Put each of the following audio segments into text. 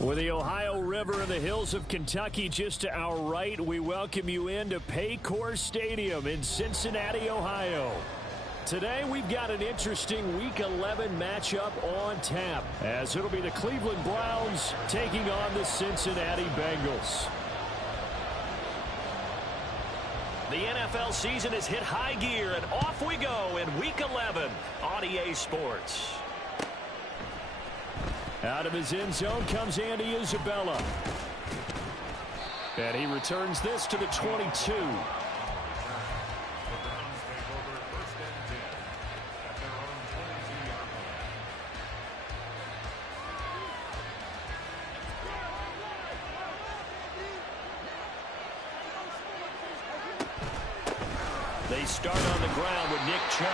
With the Ohio River and the hills of Kentucky just to our right, we welcome you into Paycor Stadium in Cincinnati, Ohio. Today, we've got an interesting Week 11 matchup on tap, as it'll be the Cleveland Browns taking on the Cincinnati Bengals. The NFL season has hit high gear, and off we go in Week 11 on EA Sports. Out of his end zone comes Andy Isabella. And he returns this to the 22. They start on the ground with Nick Chubb.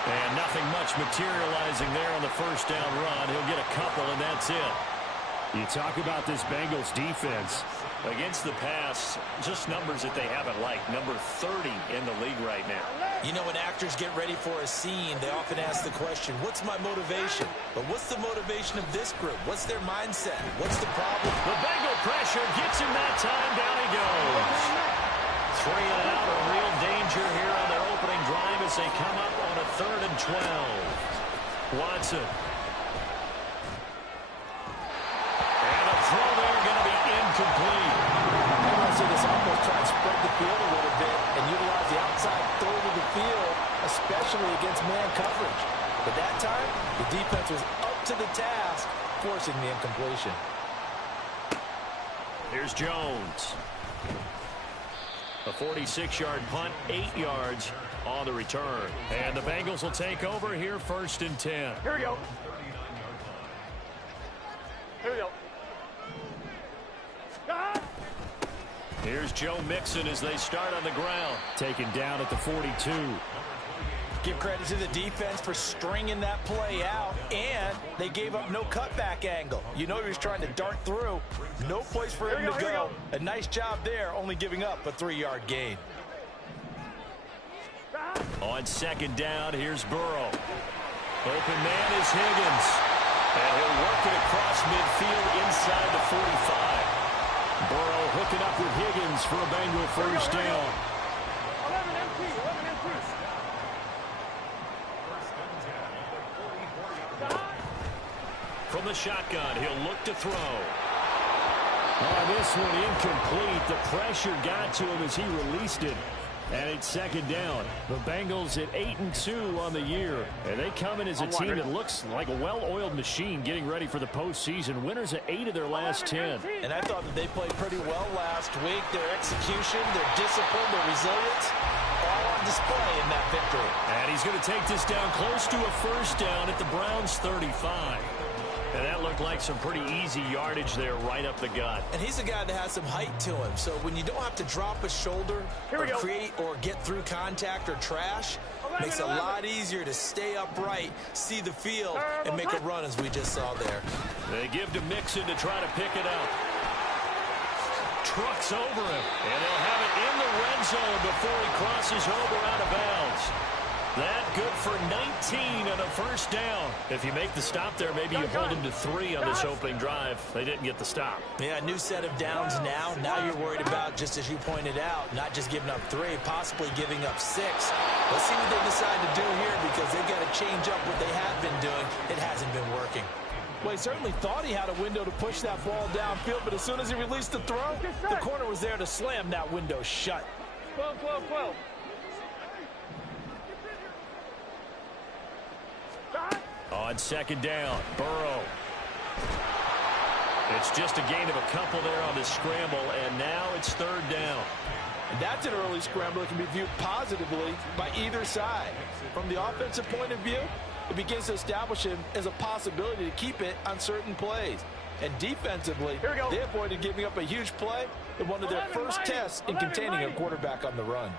And nothing much materializing there on the first down run. He'll get a couple, and that's it. You talk about this Bengals defense. Against the pass, just numbers that they haven't liked. Number 30 in the league right now. You know, when actors get ready for a scene, they often ask the question, what's my motivation? But what's the motivation of this group? What's their mindset? What's the problem? The Bengal pressure gets him that time. Down he goes. 3 and out, a real danger here on their opening drive as they come up on a 3rd and 12. Watson. And a throw there going to be incomplete. I want to see this offense try and spread the field a little bit and utilize the outside third of the field, especially against man coverage. But that time, the defense was up to the task, forcing the incompletion. Here's Jones. A 46-yard punt, 8 yards on the return. And the Bengals will take over here, 1st and 10. Here we go. Here we go. Here's Joe Mixon as they start on the ground. Taken down at the 42. Give credit to the defense for stringing that play out, and they gave up no cutback angle. You know he was trying to dart through. No place for him to go. A nice job there, only giving up a 3-yard gain. On 2nd down, here's Burrow. Open man is Higgins. And he'll work it across midfield inside the 45. Burrow hooking up with Higgins for a Bengal first down. 11 MT, 11 MT. From the shotgun, he'll look to throw. Oh, this one incomplete. The pressure got to him as he released it. And it's 2nd down. The Bengals at 8-2 on the year. And they come in as a team that looks like a well-oiled machine getting ready for the postseason. Winners at 8 of their last 10. And I thought that they played pretty well last week. Their execution, their discipline, their resilience, all on display in that victory. And he's going to take this down close to a first down at the Browns' 35. And that looked like some pretty easy yardage there right up the gut. And he's a guy that has some height to him. So when you don't have to drop a shoulder or create or get through contact or trash, makes it a lot easier to stay upright, see the field, and make a run as we just saw there. They give to Mixon to try to pick it up. Trucks over him. And they'll have it in the red zone before he crosses over out of bounds. That good for 19 on a first down. If you make the stop there, maybe you hold him to 3 on this opening drive. They didn't get the stop. Yeah, new set of downs now. Now you're worried about, just as you pointed out, not just giving up 3, possibly giving up 6. Let's see what they decide to do here, because they've got to change up what they have been doing. It hasn't been working. Well, he certainly thought he had a window to push that ball downfield, but as soon as he released the throw, the corner was there to slam that window shut. 12. On 2nd down, Burrow. It's just a gain of a couple there on the scramble, and now it's 3rd down. And that's an early scramble that can be viewed positively by either side. From the offensive point of view, it begins to establish him as a possibility to keep it on certain plays. And defensively, they avoided giving up a huge play in one of their first tests in containing a quarterback on the run.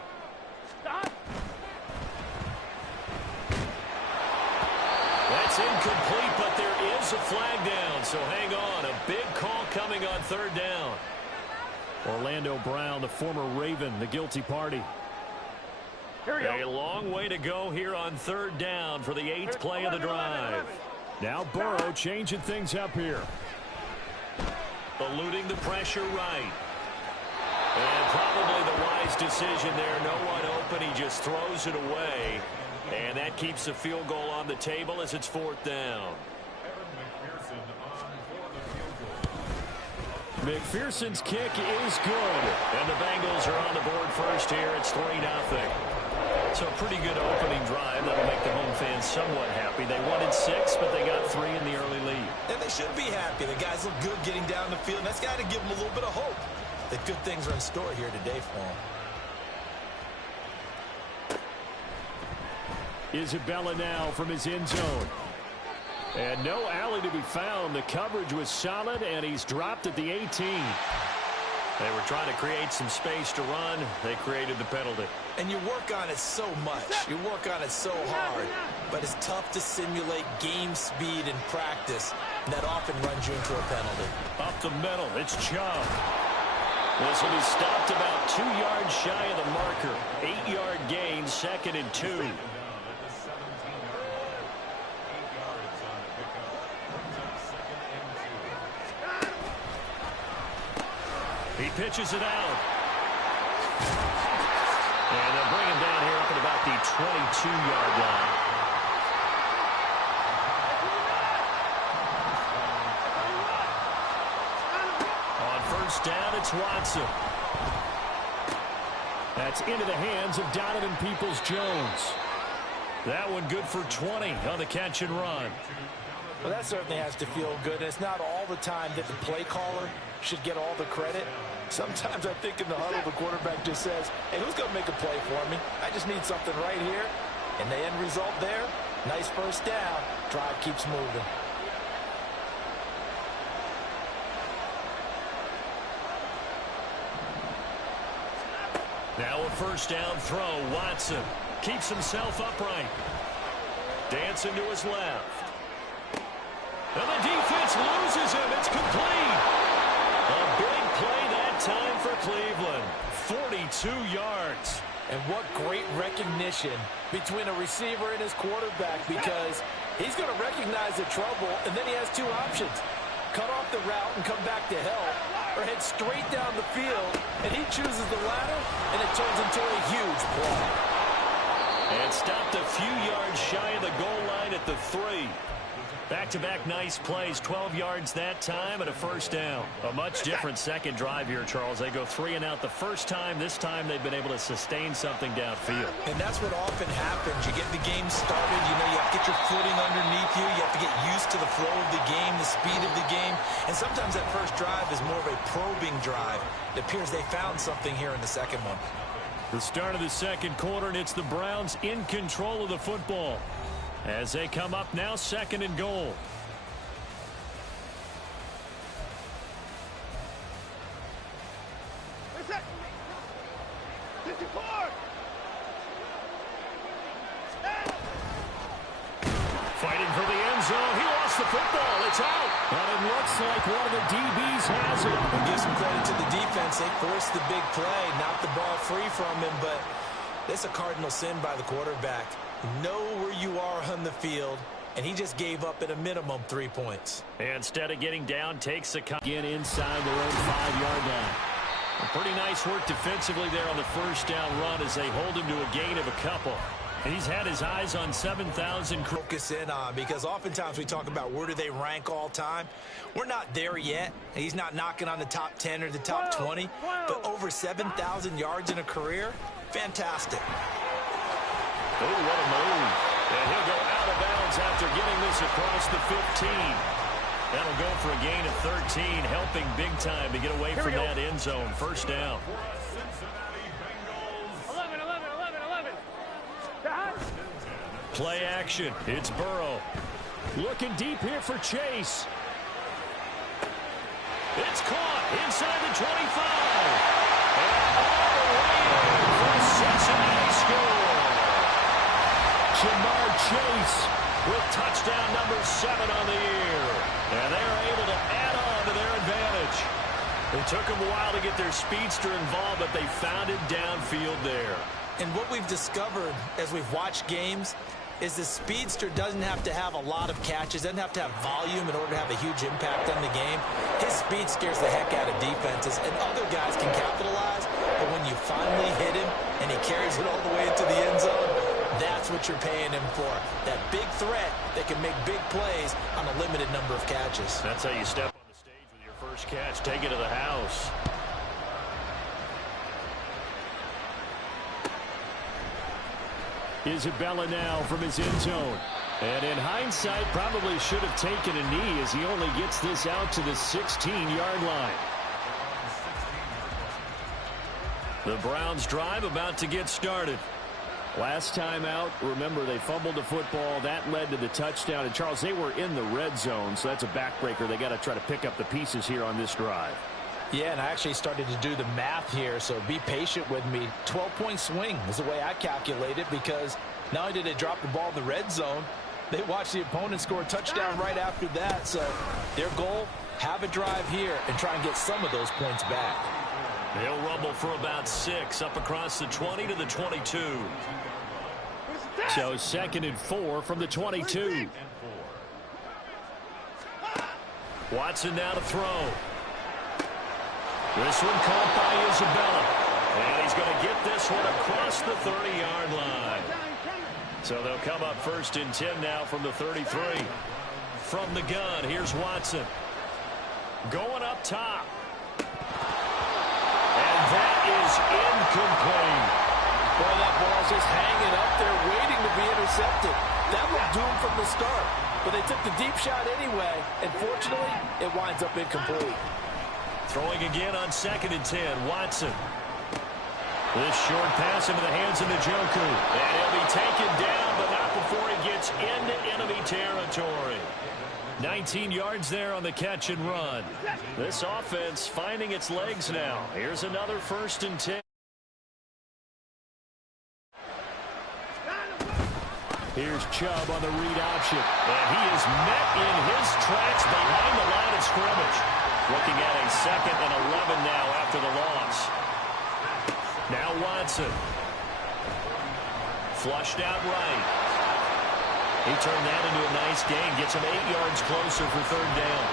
That's incomplete, but there is a flag down, so hang on. A big call coming on 3rd down. Orlando Brown, the former Raven, the guilty party. A long way to go here on 3rd down for the 8th play of the drive. Now Burrow changing things up here. eluding the pressure right. And probably the wise decision there. No one open. He just throws it away. And that keeps the field goal on the table as it's 4th down. McPherson's kick is good. And the Bengals are on the board first here. It's 3-0. So a pretty good opening drive. That'll make the home fans somewhat happy. They wanted 6, but they got 3 in the early lead. And they should be happy. The guys look good getting down the field. And that's got to give them a little bit of hope that good things are in store here today for them. Isabella now from his end zone. And no alley to be found. The coverage was solid, and he's dropped at the 18. They were trying to create some space to run. They created the penalty. And you work on it so much. You work on it so hard. But it's tough to simulate game speed in practice. And that often runs you into a penalty. Up the middle, it's Chubb. This will be stopped about 2 yards shy of the marker. 8-yard gain, 2nd and 2. He pitches it out. And they'll bring him down here up at about the 22-yard line. On first down, it's Watson. That's into the hands of Donovan Peoples-Jones. That one good for 20 on the catch and run. Well, that certainly has to feel good. And it's not all the time that the play caller should get all the credit. Sometimes I think in the huddle, the quarterback just says, hey, who's going to make a play for me? I just need something right here. And the end result there, nice first down. Drive keeps moving. Now a first down throw. Watson keeps himself upright. Dancing to his left. And the defense loses him. It's complete. A big play that time for Cleveland. 42 yards. And what great recognition between a receiver and his quarterback, because he's going to recognize the trouble, and then he has 2 options. Cut off the route and come back to help, or head straight down the field, and he chooses the latter, and it turns into a huge play. And stopped a few yards shy of the goal line at the 3. Back-to-back nice plays, 12 yards that time and a first down. A much different second drive here, Charles. They go 3 and out the first time. This time they've been able to sustain something downfield. And that's what often happens. You get the game started, you know, you have to get your footing underneath you. You have to get used to the flow of the game, the speed of the game. And sometimes that first drive is more of a probing drive. It appears they found something here in the second one. The start of the second quarter, and it's the Browns in control of the football. As they come up now, 2nd and goal. Fighting for the end zone. He lost the football. It's out. But it looks like one of the DBs has it. We'll give some credit to the defense. They forced the big play, knocked the ball free from him, but that's a cardinal sin by the quarterback. Know where you are on the field, and he just gave up at a minimum 3 points. And instead of getting down, takes the cut again inside their own 5-yard line. A pretty nice work defensively there on the first down run as they hold him to a gain of a couple. And he's had his eyes on 7,000. Focus in on, because oftentimes we talk about where do they rank all time. We're not there yet. He's not knocking on the top 10 or the top 20, but over 7,000 yards in a career, fantastic. Oh, what a move. And he'll go out of bounds after getting this across the 15. That'll go for a gain of 13, helping big time to get away from that end zone. First down. 11. Play action. It's Burrow. Looking deep here for Chase. It's caught inside the 25. And all the way in for a Cincinnati score. Jamar Chase with touchdown number 7 on the year. And they're able to add on to their advantage. It took them a while to get their speedster involved, but they found it downfield there. And what we've discovered as we've watched games, is the speedster doesn't have to have a lot of catches, doesn't have to have volume in order to have a huge impact on the game. His speed scares the heck out of defenses, and other guys can capitalize, but when you finally hit him and he carries it all the way into the end zone, that's what you're paying him for. That big threat that can make big plays on a limited number of catches. That's how you step on the stage with your first catch. Take it to the house. Isabella now from his end zone. And in hindsight, probably should have taken a knee as he only gets this out to the 16-yard line. The Browns drive about to get started. Last time out, remember, they fumbled the football. That led to the touchdown. And, Charles, they were in the red zone, so that's a backbreaker. They got to try to pick up the pieces here on this drive. Yeah, and I actually started to do the math here, so be patient with me. 12-point swing is the way I calculate it, because not only did they drop the ball in the red zone, they watched the opponent score a touchdown right after that. So their goal, have a drive here and try and get some of those points back. They'll rumble for about 6 up across the 20 to the 22. So 2nd and 4 from the 22. Watson now to throw. This one caught by Isabella. And he's going to get this one across the 30-yard line. So they'll come up 1st and 10 now from the 33. From the gun, here's Watson. Going up top. And that is incomplete. Boy, that ball's just hanging up there waiting to be intercepted. That looked doomed from the start. But they took the deep shot anyway. And fortunately, it winds up incomplete. Throwing again on 2nd and 10. Watson. This short pass into the hands of Njoku. And he'll be taken down, but not before he gets into enemy territory. 19 yards there on the catch and run. This offense finding its legs now. Here's another 1st and 10. Here's Chubb on the read option. And he is met in his tracks behind the line of scrimmage. Looking at a 2nd and 11 now after the loss. Now Watson. Flushed out right. He turned that into a nice gain. Gets him 8 yards closer for 3rd down.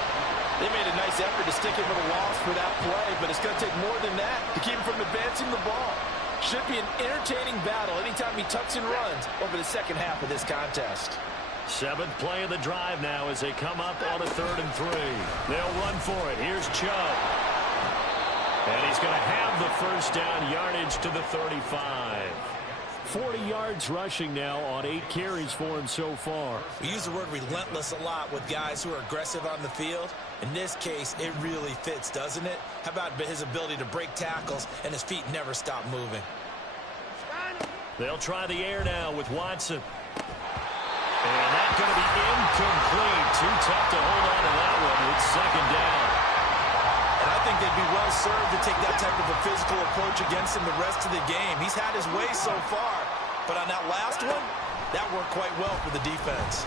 They made a nice effort to stick him with a loss for that play, but it's going to take more than that to keep him from advancing the ball. Should be an entertaining battle anytime he tucks and runs over the second half of this contest. 7th play of the drive now as they come up on a 3rd and 3. They'll run for it. Here's Chubb. And he's going to have the 1st down, yardage to the 35. 40 yards rushing now on 8 carries for him so far. We use the word relentless a lot with guys who are aggressive on the field. In this case, it really fits, doesn't it? How about his ability to break tackles and his feet never stop moving? They'll try the air now with Watson. And that's going to be incomplete. Too tough to hold on to that one. It's 2nd down. And I think they'd be well served to take that type of a physical approach against him the rest of the game. He's had his way so far. But on that last one, that worked quite well for the defense.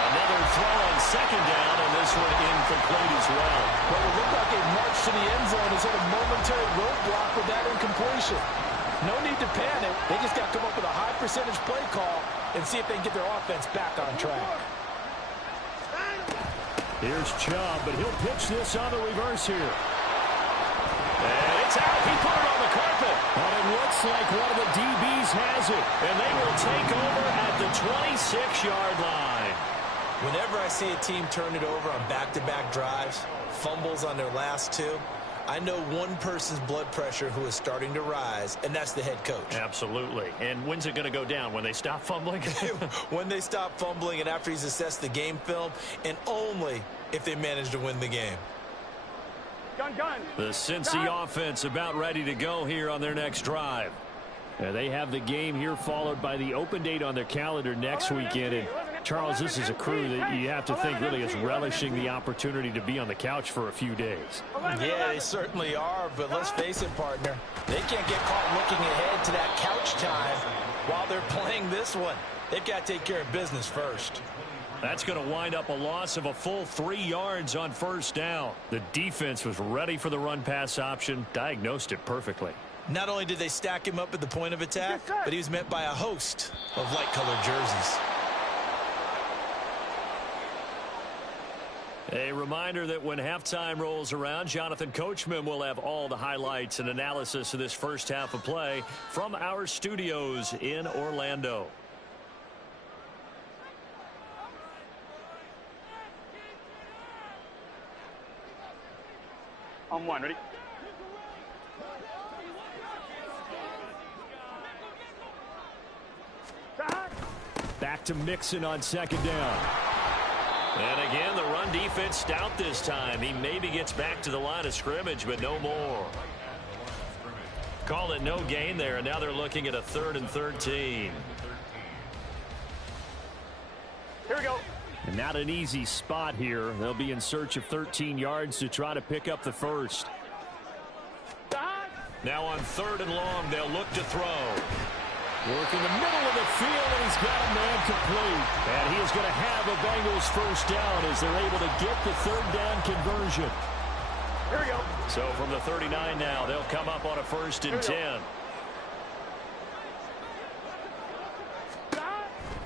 Another throw on 2nd down, and this one incomplete as well. Well, it looked like a march to the end zone has hit a momentary roadblock with that incompletion. No need to panic. They just got to come up with a high percentage play call and see if they can get their offense back on track. Here's Chubb, but he'll pitch this on the reverse here. And it's out. He put it on the carpet. And it looks like one of the DBs has it. And they will take over at the 26-yard line. Whenever I see a team turn it over on back-to-back drives, fumbles on their last 2, I know one person's blood pressure who is starting to rise, and that's the head coach. Absolutely. And when's it going to go down? When they stop fumbling? When they stop fumbling and after he's assessed the game film, and only if they manage to win the game. Gun. The Cincy offense about ready to go here on their next drive. They have the game here followed by the open date on their calendar next weekend. And Charles, this is a crew that you have to think really is relishing the opportunity to be on the couch for a few days. Yeah, they certainly are, but let's face it, partner. They can't get caught looking ahead to that couch time while they're playing this one. They've got to take care of business first. That's going to wind up a loss of a full 3 yards on 1st down. The defense was ready for the run-pass option, diagnosed it perfectly. Not only did they stack him up at the point of attack, but he was met by a host of light-colored jerseys. A reminder that when halftime rolls around, Jonathan Coachman will have all the highlights and analysis of this first half of play from our studios in Orlando. On one, ready? Back to Mixon on second down. And again, the run defense stout this time. He maybe gets back to the line of scrimmage, but no more. Call it no gain there, and now they're looking at a 3rd and 13. Here we go. And not an easy spot here. They'll be in search of 13 yards to try to pick up the first. Now on 3rd and long, they'll look to throw. Work in the middle of the field, and he's got a man complete. And he is going to have a Bengals first down as they're able to get the 3rd down conversion. Here we go. So from the 39 now, they'll come up on a 1st and 10.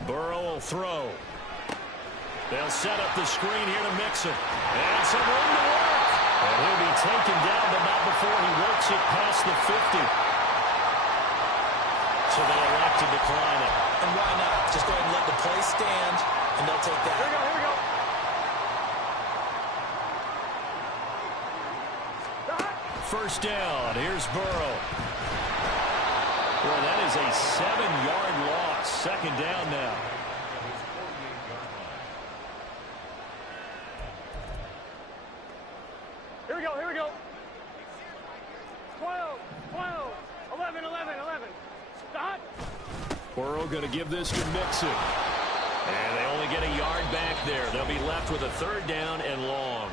Burrow will throw. They'll set up the screen here to Mixon. And some room to work. And he'll be taken down, but not before he works it past the 50. So they elect to decline it. And why not? Just go ahead and let the play stand, and they'll take that. Here we go, here we go. First down. Here's Burrow. Well, that is a 7-yard loss. Second down now. Here we go, here we go. 12, 12, 11, 11, 11. Stop. Burrow going to give this to Mixon. And they only get a yard back there. They'll be left with a 3rd down and long.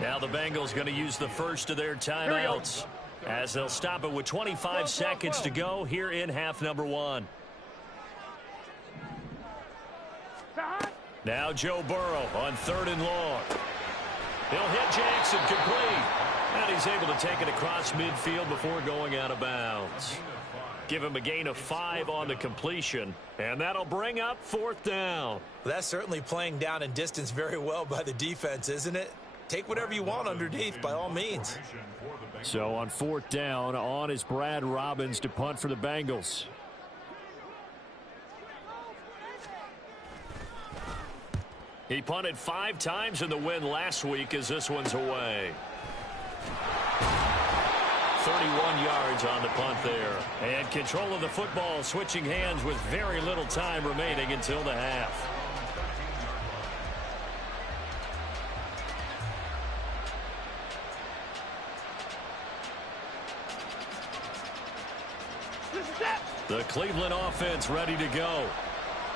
Now the Bengals going to use the first of their timeouts as they'll stop it with 25 seconds to go here in half number 1. Now Joe Burrow on 3rd and long. He'll hit Jackson complete. And he's able to take it across midfield before going out of bounds. Give him a gain of 5 on the completion. And that'll bring up 4th down. Well, that's certainly playing down in distance very well by the defense, isn't it? Take whatever you want underneath by all means. So on 4th down, on is Brad Robbins to punt for the Bengals. He punted 5 times in the win last week as this one's away. 31 yards on the punt there. And control of the football switching hands with very little time remaining until the half. The Cleveland offense ready to go.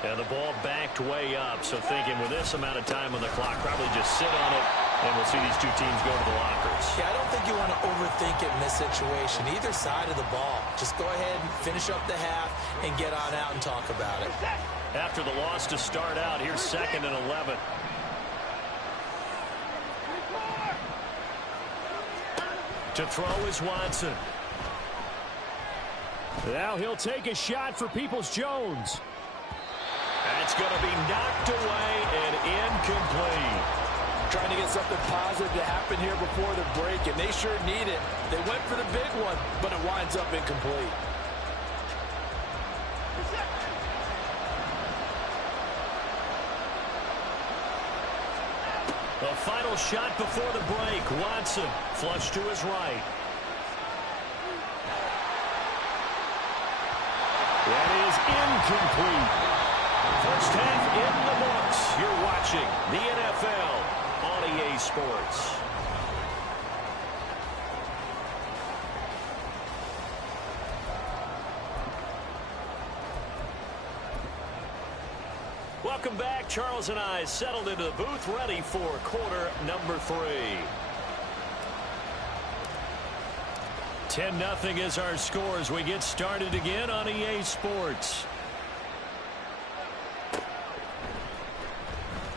And the ball backed way up. So thinking with this amount of time on the clock, probably just sit on it, and we'll see these two teams go to the lockers. Yeah, I don't think you want to overthink it in this situation. Either side of the ball. Just go ahead and finish up the half and get on out and talk about it. After the loss to start out, here's 2nd and 11. To throw is Watson. Now he'll take a shot for Peoples-Jones. That's going to be knocked away and incomplete. Trying to get something positive to happen here before the break, and they sure need it. They went for the big one, but it winds up incomplete. The final shot before the break. Watson flush to his right. That is incomplete. First half in the books. You're watching the NFL on EA Sports. Welcome back. Charles and I settled into the booth, ready for quarter number 3. 10-0 is our score as we get started again on EA Sports.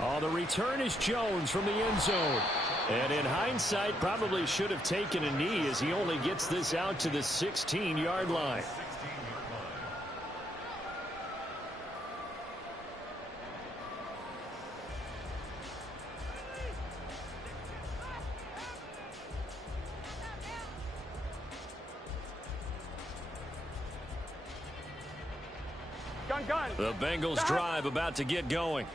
Oh, the return is Jones from the end zone. And in hindsight, probably should have taken a knee as he only gets this out to the 16-yard line. The Bengals drive about to get going.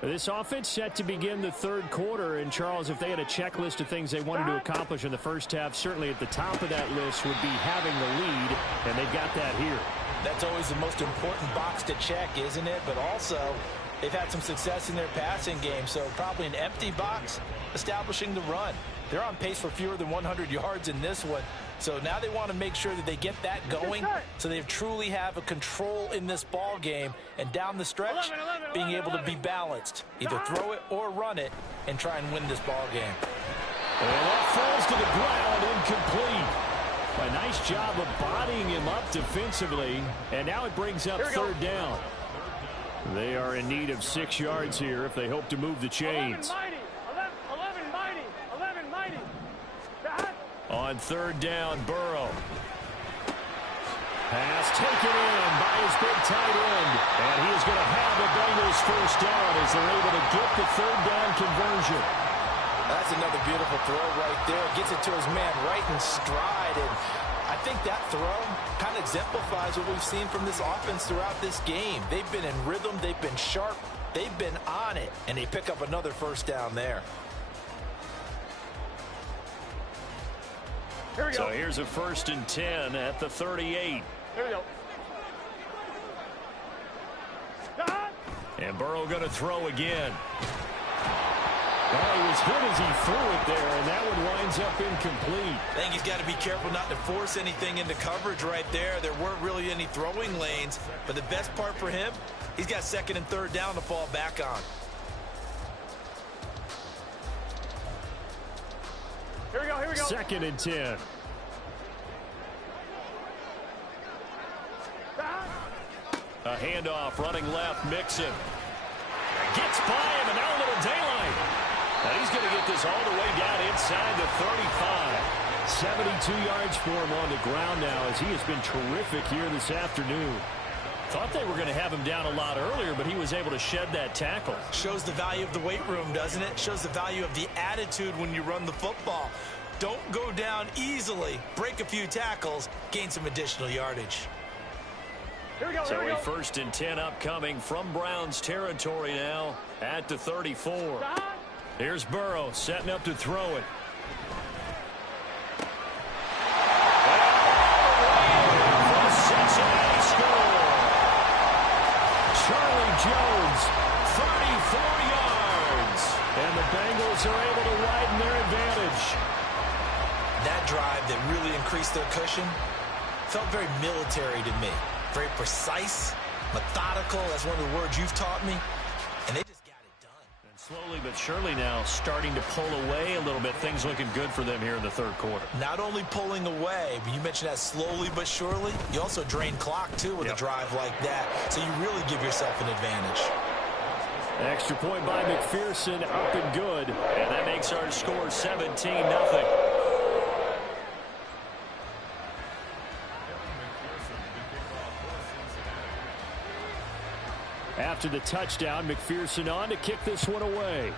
This offense set to begin the third quarter. And, Charles, if they had a checklist of things they wanted to accomplish in the first half, certainly at the top of that list would be having the lead, and they've got that here. That's always the most important box to check, isn't it? But also, they've had some success in their passing game, so probably an empty box establishing the run. They're on pace for fewer than 100 yards in this one. So now they want to make sure that they get that going so they truly have a control in this ball game. And down the stretch, being able to be balanced. Either throw it or run it and try and win this ball game. And that falls to the ground, incomplete. A nice job of bodying him up defensively. And now it brings up third down. They are in need of 6 yards here if they hope to move the chains. 11 mighty. On third down, Burrow. Pass taken in by his big tight end. And he is going to have the Bengals first down as they're able to get the third down conversion. That's another beautiful throw right there. Gets it to his man right in stride. And I think that throw kind of exemplifies what we've seen from this offense throughout this game. They've been in rhythm. They've been sharp. They've been on it. And they pick up another first down there. So here's a 1st and 10 at the 38. Here we go. And Burrow going to throw again. Well, he was hit as he threw it there, and that one winds up incomplete. I think he's got to be careful not to force anything into coverage right there. There weren't really any throwing lanes, but the best part for him, he's got 2nd and 3rd down to fall back on. Here we go. 2nd and 10. A handoff, running left, Mixon. Gets by him, and now a little daylight. And he's going to get this all the way down inside the 35. 72 yards for him on the ground now as he has been terrific here this afternoon. Thought they were going to have him down a lot earlier, but he was able to shed that tackle. Shows the value of the weight room, doesn't it? Shows the value of the attitude when you run the football. Don't go down easily. Break a few tackles. Gain some additional yardage. Here we go. So a 1st and 10 upcoming from Browns territory now at the 34. Here's Burrow setting up to throw it. Cincinnati score. Charlie Jones, 34 yards. And the Bengals are able to widen their advantage. That drive that really increased their cushion felt very military to me. Very precise, methodical. That's one of the words you've taught me. And they just got it done. And slowly but surely now starting to pull away a little bit. Things looking good for them here in the third quarter. Not only pulling away, but you mentioned that slowly but surely. You also drain clock, too, with a drive like that. So you really give yourself an advantage. Extra point by McPherson, up and good. And that makes our score 17-0. After the touchdown, McPherson on to kick this one away.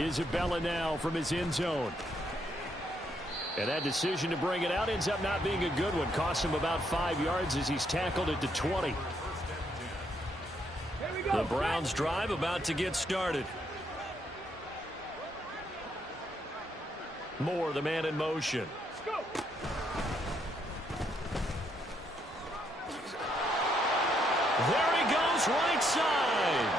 Isabella now from his end zone. And that decision to bring it out ends up not being a good one. Costs him about 5 yards as he's tackled at the 20. The Browns drive about to get started. Moore, the man in motion. There he goes, right side.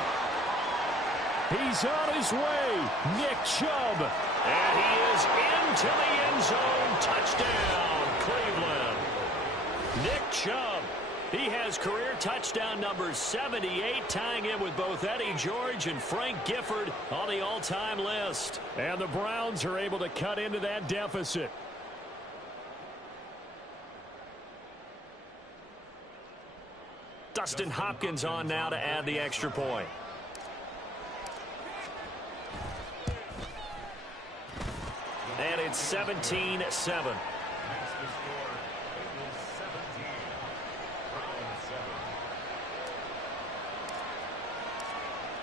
He's on his way. Nick Chubb. And he is into the end zone. Touchdown, Cleveland. Nick Chubb. He has career touchdown number 78, tying in with both Eddie George and Frank Gifford on the all-time list. And the Browns are able to cut into that deficit. Dustin Hopkins on now to add the extra point. It's 17-7.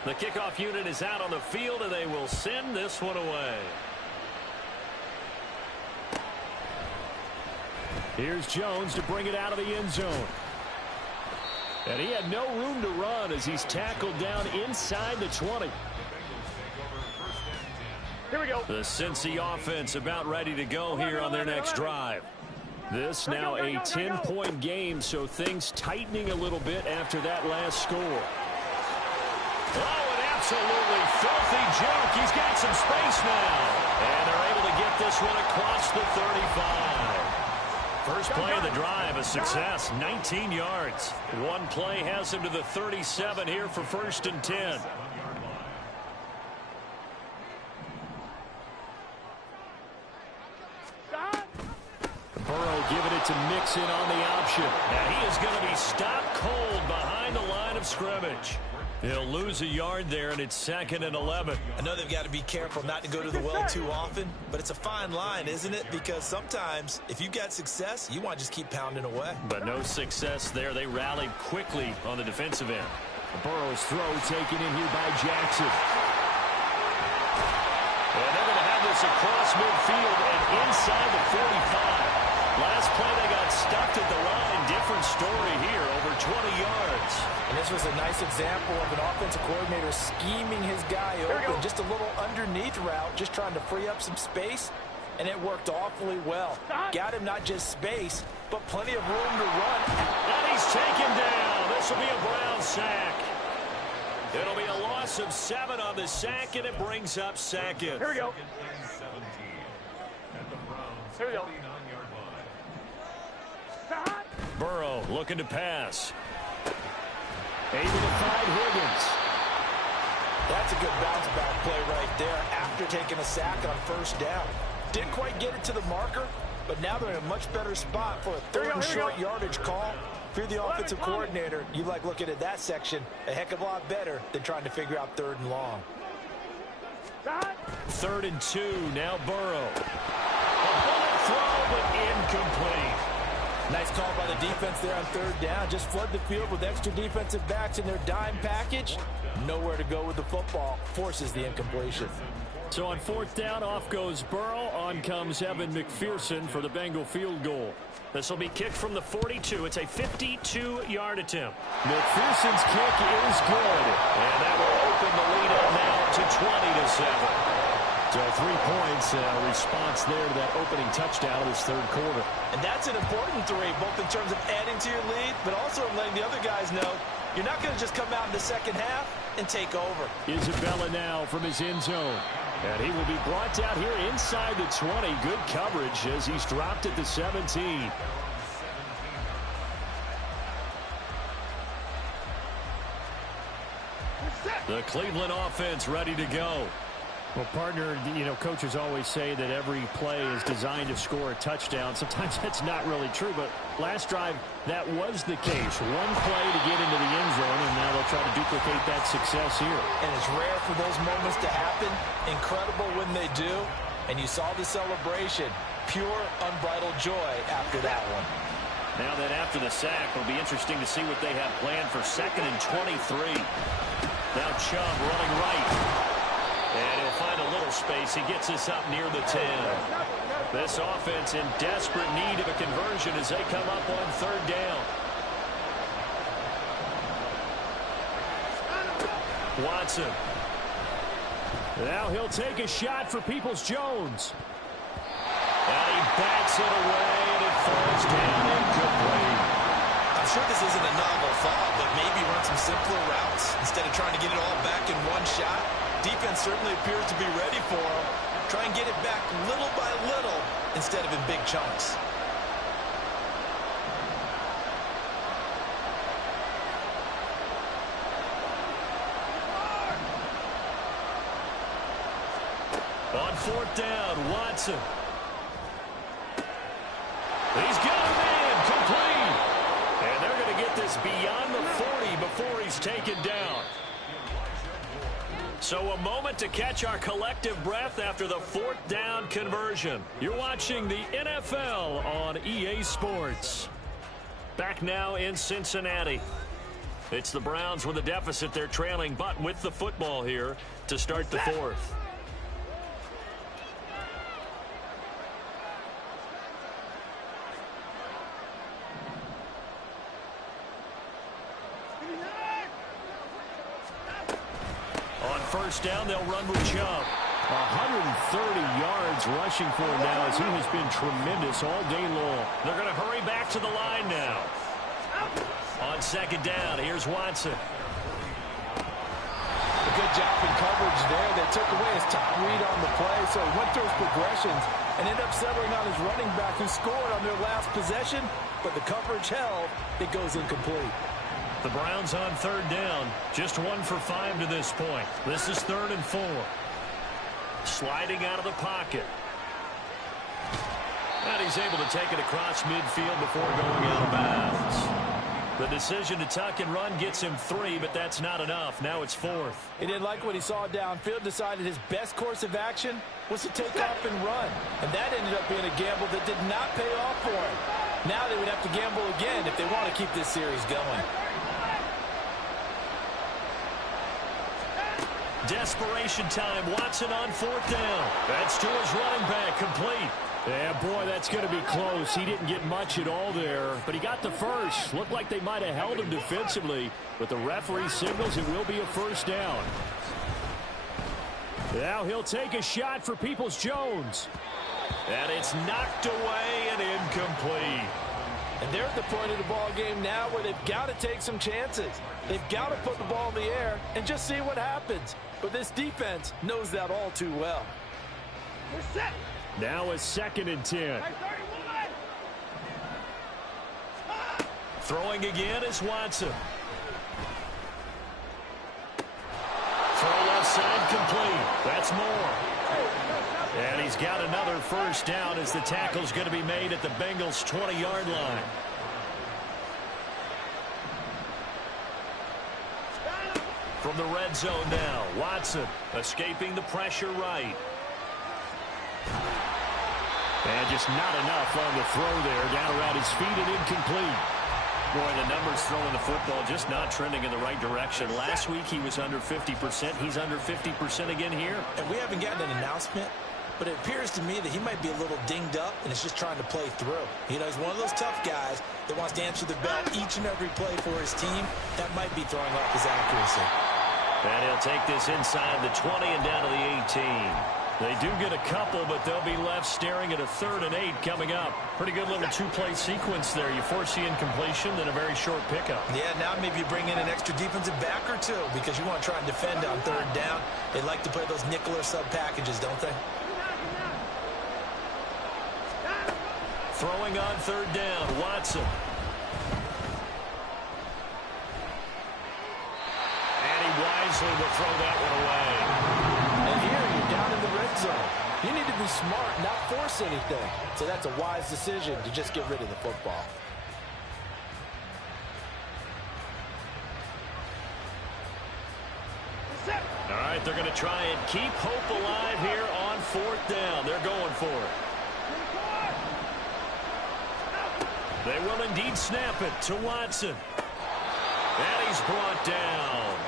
The kickoff unit is out on the field, and they will send this one away. Here's Jones to bring it out of the end zone. And he had no room to run as he's tackled down inside the 20. Here we go. The Cincy offense about ready to go here on their next drive. This now a 10-point game, so things tightening a little bit after that last score. Oh, an absolutely filthy jump. He's got some space now. And they're able to get this one across the 35. First play of the drive, a success, 19 yards. One play has him to the 37 here for 1st and 10. Burrow giving it to Mixon on the option. Now he is going to be stopped cold behind the line of scrimmage. He'll lose a yard there, and it's 2nd and 11. I know they've got to be careful not to go to the well too often, but it's a fine line, isn't it? Because sometimes if you've got success, you want to just keep pounding away. But no success there. They rallied quickly on the defensive end. Burrow's throw taken in here by Jackson. And they're going to have this across midfield and inside the 45. Last play they got stuffed at the line. Different story here, over 20 yards. And this was a nice example of an offensive coordinator scheming his guy open. Just a little underneath route, just trying to free up some space, and it worked awfully well. Got him not just space, but plenty of room to run. And he's taken down. This will be a Brown sack. It'll be a loss of 7 on the sack, and it brings up 2nd. Here we go. Here we go. Burrow looking to pass. Able to find Higgins. That's a good bounce back play right there after taking a sack on 1st down. Didn't quite get it to the marker, but now they're in a much better spot for a 3rd and short yardage call. If you're the offensive coordinator, you like looking at that section a heck of a lot better than trying to figure out 3rd and long. 3rd and 2, now Burrow. A bullet throw, but incomplete. Nice call by the defense there on 3rd down. Just flood the field with extra defensive backs in their dime package. Nowhere to go with the football. Forces the incompletion. So on 4th down, off goes Burrow. On comes Evan McPherson for the Bengal field goal. This will be kicked from the 42. It's a 52-yard attempt. McPherson's kick is good. And that will open the lead up now to 20-7. So 3 points, response there to that opening touchdown of this 3rd quarter. And that's an important 3, both in terms of adding to your lead, but also in letting the other guys know you're not going to just come out in the 2nd half and take over. Isabella now from his end zone. And he will be brought down here inside the 20. Good coverage as he's dropped at the 17. The Cleveland offense ready to go. Well, partner, you know, coaches always say that every play is designed to score a touchdown. Sometimes that's not really true, but last drive, that was the case. One play to get into the end zone, and now they'll try to duplicate that success here. And it's rare for those moments to happen. Incredible when they do. And you saw the celebration. Pure, unbridled joy after that one. Now that after the sack, it'll be interesting to see what they have planned for 2nd and 23. Now Chubb running right. And he'll find a little space. He gets us up near the 10. This offense in desperate need of a conversion as they come up on 3rd down. Watson. Now he'll take a shot for Peoples-Jones. And he backs it away, and it falls down incomplete. I'm sure this isn't a novel thought, but maybe run some simpler routes instead of trying to get it all back in one shot. Defense certainly appears to be ready for him. Try and get it back little by little instead of in big chunks. On 4th down, Watson. He's got him in, complete. And they're going to get this beyond the 40 before he's taken down. So a moment to catch our collective breath after the fourth down conversion. You're watching the NFL on EA Sports. Back now in Cincinnati. It's the Browns with a deficit. They're trailing, but with the football here to start the fourth. On first down, they'll run with Chubb. 130 yards rushing for him now as he has been tremendous all day long. They're going to hurry back to the line now. On second down, here's Watson. A good job in coverage there. They took away his top read on the play, so he went through his progressions and ended up settling on his running back who scored on their last possession, but the coverage held. It goes incomplete. The Browns on third down, just 1 for 5 to this point. This is 3rd and 4. Sliding out of the pocket. And he's able to take it across midfield before going out of bounds. The decision to tuck and run gets him 3, but that's not enough. Now it's 4th. He didn't like what he saw downfield, decided his best course of action was to take off and run. And that ended up being a gamble that did not pay off for him. Now they would have to gamble again if they want to keep this series going. Desperation time. Watson on 4th down. That's to his running back, complete. Yeah, boy, that's going to be close. He didn't get much at all there, but he got the first. Looked like they might have held him defensively, but the referee signals it will be a first down. Now he'll take a shot for Peoples-Jones. And it's knocked away and incomplete. And they're at the point of the ball game now where they've got to take some chances. They've got to put the ball in the air and just see what happens. But this defense knows that all too well. We're set. Now a 2nd and 10. Throwing again is Watson. Throw left side complete. That's more. And he's got another first down as the tackle's going to be made at the Bengals' 20-yard line. From the red zone now, Watson escaping the pressure right. And just not enough on the throw there. Down around his feet and incomplete. Boy, the numbers throwing the football just not trending in the right direction. Last week he was under 50%. He's under 50% again here. And we haven't gotten an announcement, but it appears to me that he might be a little dinged up and is just trying to play through. You know, he's one of those tough guys that wants to answer the bell each and every play for his team. That might be throwing off his accuracy. And he'll take this inside the 20 and down to the 18. They do get a couple, but they'll be left staring at a 3rd and 8 coming up. Pretty good little 2-play sequence there. You force the incompletion, then a very short pickup. Yeah, now maybe you bring in an extra defensive back or two because you want to try and defend on 3rd down. They like to play those nickel or sub packages, don't they? Throwing on 3rd down, Watson. And he wisely will throw that one away. And here you're down in the red zone. You need to be smart, not force anything. So that's a wise decision to just get rid of the football. All right, they're going to try and keep hope alive here on 4th down. They're going for it. They will indeed snap it to Watson. And he's brought down.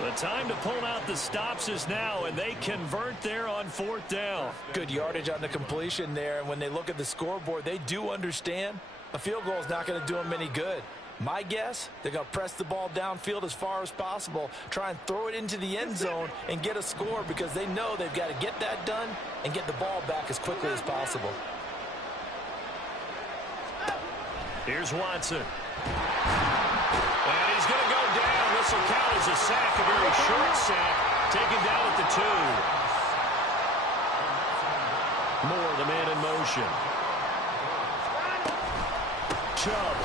The time to pull out the stops is now, and they convert there on 4th down. Good yardage on the completion there, and when they look at the scoreboard, they do understand a field goal is not going to do them any good. My guess, they're going to press the ball downfield as far as possible, try and throw it into the end zone and get a score because they know they've got to get that done and get the ball back as quickly as possible. Here's Watson. And he's going to go down. This will count as a sack, a very short sack, taken down at the 2. Moore, the man in motion. Chubb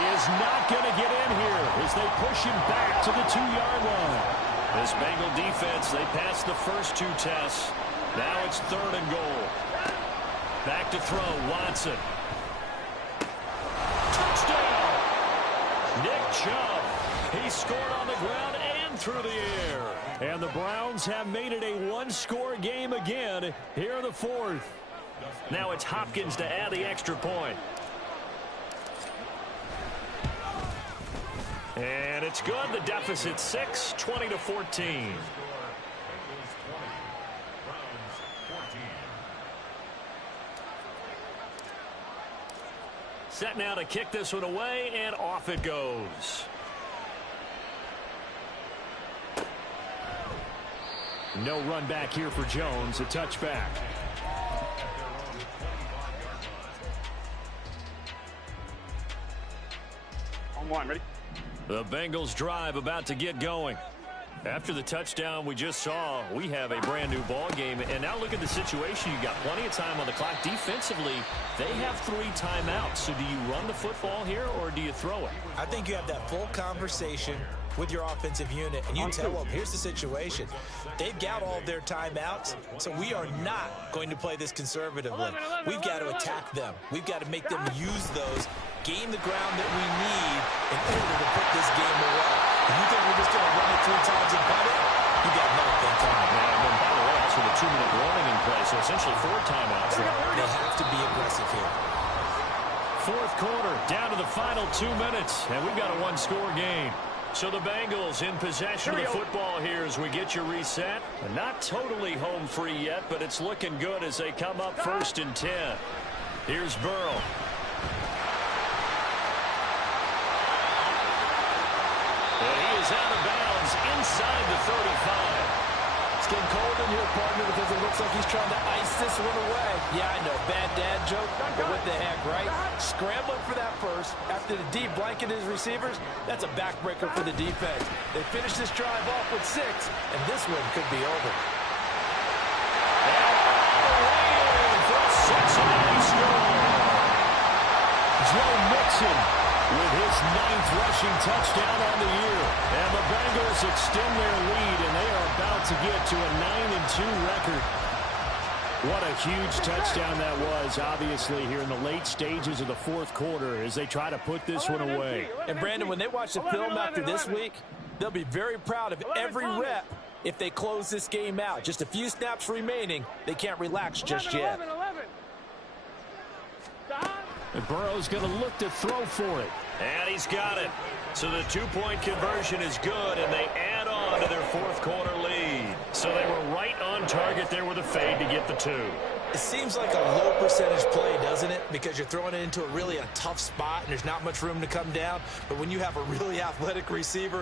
is not going to get in here as they push him back to the 2-yard line. This Bengal defense, they passed the first 2 tests. Now it's 3rd and goal. Back to throw, Watson. Touchdown! Nick Chubb. He scored on the ground and and through the air. And the Browns have made it a one-score game again here in the fourth. Now it's Hopkins to add the extra point. And it's good. The deficit 6, 20-14. Set now to kick this one away, and off it goes. No run back here for Jones. A touchback. On one, ready? The Bengals drive about to get going. After the touchdown we just saw, we have a brand new ball game. And now look at the situation. You got plenty of time on the clock. Defensively, they have 3 timeouts. So do you run the football here or do you throw it? I think you have that full conversation with your offensive unit, and you tell them, here's the situation. They've got all of their timeouts, so we are not going to play this conservatively. We've got to attack them. We've got to make them use those, gain the ground that we need in order to put this game away. If you think we're just going to run it 3 times and punt it, you got nothing coming. And then, by the way, that's with a 2-minute warning in play, so essentially 4 timeouts. They have to be aggressive here. Fourth quarter, down to the final 2 minutes, and we've got a one-score game. So the Bengals in possession of the football here as we get your reset. Not totally home free yet, but it's looking good as they come up 1st and 10. Here's Burrow. And he is out of bounds inside the 35. It's getting cold in here, partner, because it looks like he's trying to ice this one away. Yeah, I know, bad dad joke, but what the heck, right? Scrambling for that first after the D blanketed his receivers. That's a backbreaker for the defense. They finish this drive off with 6, and this one could be over. And for a Cincinnati score. Joe Mixon with his 9th rushing touchdown on the year. And the Bengals extend their lead, and they are about to get to a 9-2 record. What a huge touchdown that was, obviously, here in the late stages of the fourth quarter as they try to put this one away. And, Brandon, when they watch the film after this week, they'll be very proud of every rep if they close this game out. Just a few snaps remaining. They can't relax just yet. And Burrow's going to look to throw for it. And he's got it. So the 2-point conversion is good, and they add on to their fourth quarter lead. So they were right on target there with a fade to get the 2. It seems like a low percentage play, doesn't it? Because you're throwing it into a tough spot, and there's not much room to come down. But when you have a really athletic receiver